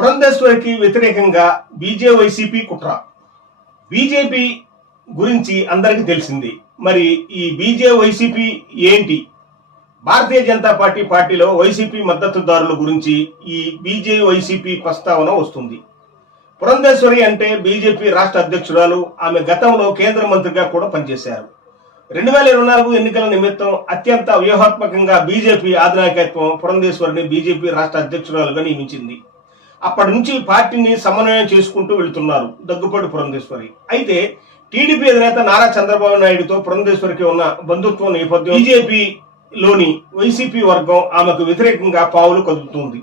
పురంధేశ్వరికి వ్యతిరేకంగా బీజేవైసీపీ కుట్ర. బీజేపీ గురించి అందరికీ తెలిసింది. మరి ఈ బీజేవైసీపీ ఏంటి? భారతీయ జనతా పార్టీ పార్టీలో వైసీపీ మద్దతుదారుల గురించి ఈ బీజేవైసీపీ ప్రస్తావన వస్తుంది. పురంధేశ్వరి అంటే బీజేపీ రాష్ట్ర అధ్యక్షురాలు. ఆమె గతంలో కేంద్ర మంత్రిగా కూడా పనిచేశారు. రెండు వేల ఇరవై నాలుగు ఎన్నికల నిమిత్తం అత్యంత వ్యూహాత్మకంగా బీజేపీ అధినాయకత్వం పురంధేశ్వరిని బీజేపీ రాష్ట్ర అధ్యక్షురాలుగా నియమించింది. అప్పటి నుంచి పార్టీని సమన్వయం చేసుకుంటూ వెళ్తున్నారు దగ్గుపాటి పురంధేశ్వరి. అయితే టీడీపీ అధినేత నారా చంద్రబాబు నాయుడుతో పురంధేశ్వరికి ఉన్న బంధుత్వం నేపథ్యం బీజేపీలోని వైసీపీ వర్గం ఆమెకు వ్యతిరేకంగా పావులు కదుపుతుంది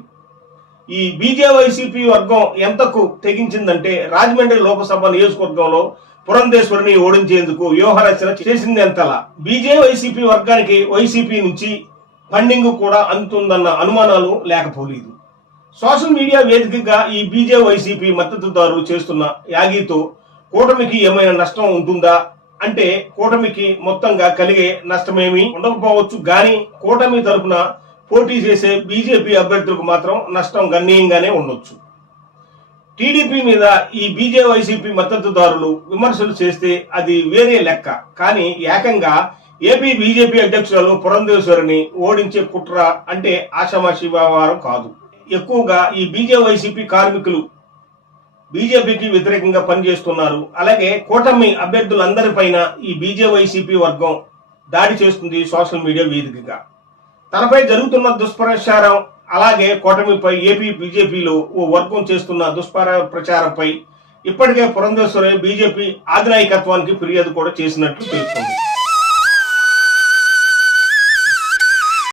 ఈ బీజే వైసీపీ వర్గం ఎంతకు తెగించిందంటే రాజమండ్రి లోకసభ నియోజకవర్గంలో పురంధేశ్వరిని ఓడించేందుకు వ్యూహరచన చేసింది ఎంతలా బీజే వైసీపీ వర్గానికి వైసీపీ నుంచి ఫండింగ్ కూడా అందుతుందన్న అనుమానాలు లేకపోలేదు. సోషల్ మీడియా వేదికగా ఈ బీజేవైసీపీ మద్దతుదారులు చేస్తున్న యాగీతో కూటమికి ఏమైనా నష్టం ఉంటుందా అంటే కూటమికి మొత్తంగా కలిగే నష్టమేమీ ఉండకపోవచ్చు. గాని కూటమి తరపున పోటీ చేసే బీజేపీ అభ్యర్థులకు మాత్రం నష్టం గణనీయంగానే ఉండొచ్చు. టీడీపీ మీద ఈ బీజేవైసీపీ మద్దతుదారులు విమర్శలు చేస్తే అది వేరే లెక్క. కానీ ఏకంగా ఏపీ బీజేపీ అధ్యక్షురాలు పురంధేశ్వరిని ఓడించే కుట్ర అంటే ఆషామాషి వ్యవహారం కాదు. ఎక్కువగా ఈ బీజేవైసీపీ కార్మికులు బీజేపీకి వ్యతిరేకంగా పనిచేస్తున్నారు. అలాగే కూటమి అభ్యర్థులందరిపైన ఈ బీజేవైసీపీ వర్గం దాడి చేస్తుంది సోషల్ మీడియా వేదికగా. తనపై జరుగుతున్న దుష్ప్రచారం అలాగే కూటమిపై ఏపీ బీజేపీలో ఓ వర్గం చేస్తున్న దుష్ప్ర ప్రచారంపై ఇప్పటికే పురంధేశ్వరి బీజేపీ ఆధినాయకత్వానికి ఫిర్యాదు కూడా చేసినట్లు తెలుస్తుంది.